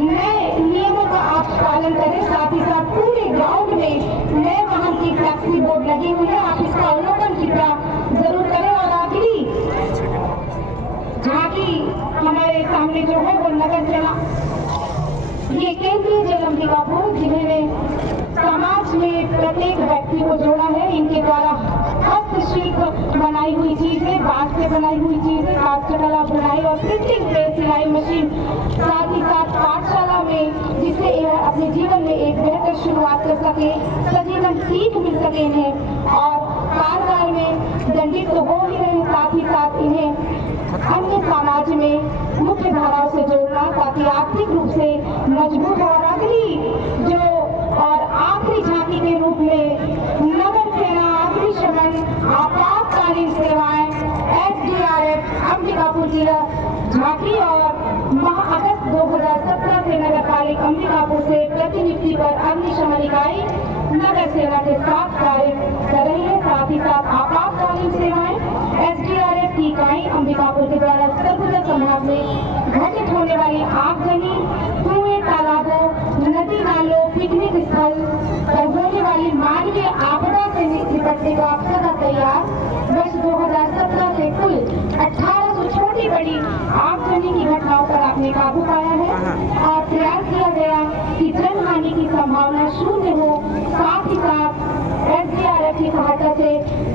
नए नियमों का आप पालन करें। साथ ही साथ पूरे ग्राउंड में नए वाहन की फ्लैक्सी बोर्ड लगी हुई है, आप इसका अवलोकन कृपया जरूर करें। और आखिरी झांकी हमारे सामने जो है वो नगर चला, ये केंद्रीय जल अंबिकापुर जिन्होंने समाज में प्रत्येक व्यक्ति को जोड़ा है। इनके द्वारा हस्तशिल्प बनाई हुई चीजें, बांस से बनाई हुई चीजें, हस्तकला बुनाई और प्रिंटिंग प्रेस, सिलाई मशीन, साथ ही साथ पाठशाला में जिससे यह अपने जीवन में एक बेहतर शुरुआत कर सके, सजीवन सीख मिल सके इन्हें। और कारगर में दंडित तो हो ही रहे, साथ ही साथ इन्हें अन्य समाज में मुख्य धाराओं से जोड़ना ताकि आर्थिक रूप से मजबूत। और अगली जो और आखिरी झांकी के रूप में नगर सेना, अग्निशमन, आपातकालीन सेवाएं, SDRF अंबिकापुर जिला झांकी और अगस्त 2017 से नगर पालिका अंबिकापुर से प्रतिनियुक्ति पर अग्निशमन इकाई नगर सेना के साथ कार्य कर रही है। साथ ही साथ आपातकालीन सेवाएं SDRF की इकाई अंबिकापुर के द्वारा सरगुजा संभाग में घटित होने वाली आगजनी, कुएं, तालाबों, नदी नालों, पिकनिक स्थल पर होने वाली मानवीय आपदा से निपटने का सदा तैयार। वर्ष 2017 से कुल 1800 छोटी बड़ी आगजनी की घटनाओं पर आपने काबू पाया है और प्रयास किया गया कि जन हानि की संभावना शून्य हो। साथ ही साथ SDRF की सहायता से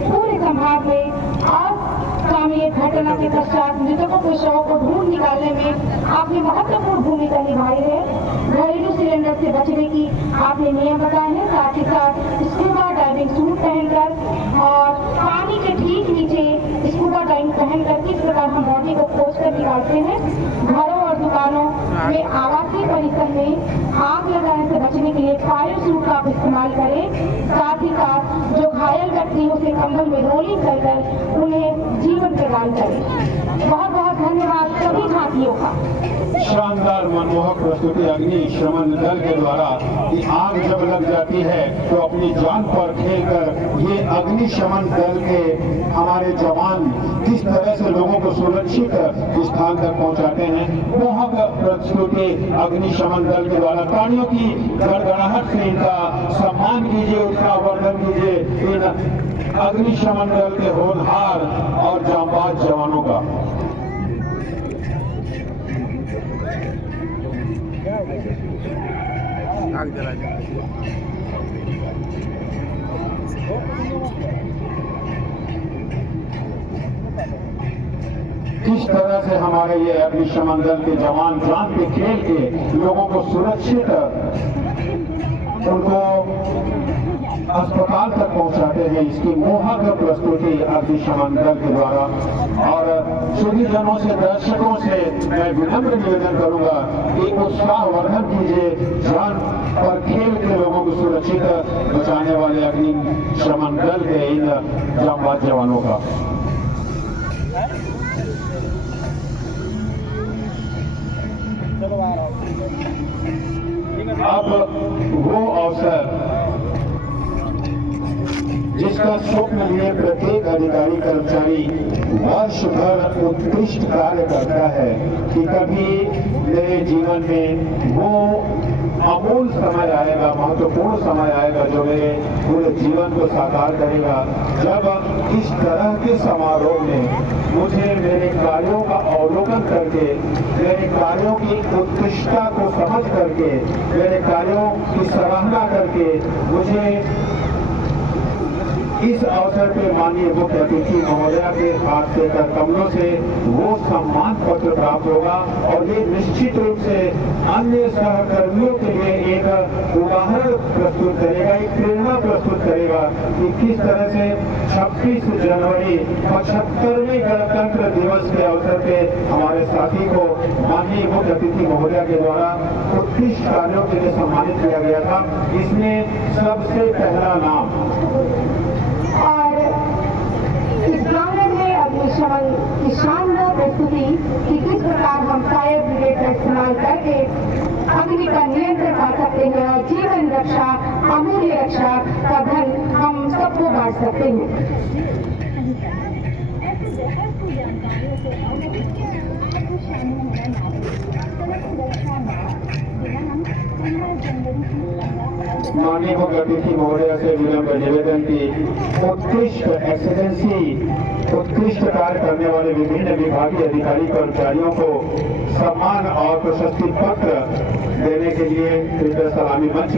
पूरे संभाग में असामयिक घटना के पश्चात मृतकों के शवों को ढूंढ निकालने में आपने महत्वपूर्ण भूमिका निभाई है। घरेलू सिलेंडर से बचने की आपने नियम बताए हैं। साथ ही साथ स्कूबा डाइविंग सूट पहनकर और पानी के ठीक नीचे स्कूबा डाइविंग पहनकर किस प्रकार हम बॉडी को खोज कर निकालते हैं। घरों और दुकानों में, आवासीय परिसर में आग लगाने से बचने के लिए फायर सूट का आप इस्तेमाल करें। साथ ही साथ जो घायल व्यक्ति उसे कंबल में रोलिंग कर उन्हें जीवन प्रदान करें। बहुत बहुत धन्यवाद सभी झांकियों का। शानदार मनमोहक प्रस्तुति अग्निशमन दल के द्वारा कि आग जब लग जाती है तो अपनी जान पर खेलकर ये अग्निशमन दल के हमारे जवान किस तरह से लोगों को सुरक्षित स्थान तक पहुंचाते हैं। मोहक प्रस्तुति अग्निशमन दल के द्वारा, तालियों की गड़गड़ाहट से इनका सम्मान कीजिए, उसका वर्णन कीजिए इन अग्निशमन दल के होनहार और जांबाज जवानों का। किस तरह से हमारे ये अग्निशमन दल के जवान जान पे खेल के लोगों को सुरक्षित उनको अस्पताल तक पहुंचाते हैं, इसकी मोहक प्रस्तुति अग्निशमन दल के द्वारा। और सभी जनों से, दर्शकों से मैं विनम्र निवेदन करूंगा कि उत्साहवर्धन कीजिए जान पर खेल के लोगों को सुरक्षित बचाने वाले अग्निशमन दल के इन जांबाज जवानों का। अब वो अवसर जिसका स्वप्न लिए प्रत्येक अधिकारी कर्मचारी वर्ष भर उत्कृष्ट कार्य करता है कि कभी मेरे जीवन में वो अमूल समय आएगा, महत्वपूर्ण समय आएगा जो मेरे पूरे जीवन को साकार करेगा, जब इस तरह के समारोह में मुझे मेरे कार्यों का अवलोकन करके, मेरे कार्यों की उत्कृष्टता को समझ करके, मेरे कार्यों की सराहना करके मुझे इस अवसर पे माननीय मुख्य अतिथि महोदया के हाथ से कर कमलों से वो सम्मान पत्र प्राप्त होगा और ये निश्चित रूप से अन्य सहकर्मियों के लिए एक उदाहरण प्रस्तुत करेगा, एक प्रेरणा प्रस्तुत करेगा कि किस तरह से 26 जनवरी 75वें गणतंत्र दिवस के अवसर पे हमारे साथी को माननीय मुख्य अतिथि महोदया के द्वारा उत्कृष्ट कार्यों के लिए सम्मानित किया गया था। इसमें सबसे पहला नाम और इस गाने में अग्निशमन की शानदार प्रस्तुति कि किस प्रकार हम फायर ब्रिगेड का इस्तेमाल करके अग्नि का नियंत्रण कर सकते हैं और जीवन रक्षा, अमूल्य रक्षा का धन हम सबको बांट सकते हैं। माननीय मुख्य अतिथि महोदय से विनम्र निवेदन की उत्कृष्ट उत्कृष्ट कार्य करने वाले विभिन्न विभागीय अधिकारी कर्मचारियों को सम्मान और प्रशस्ति पत्र देने के लिए कृपया सलामी मंच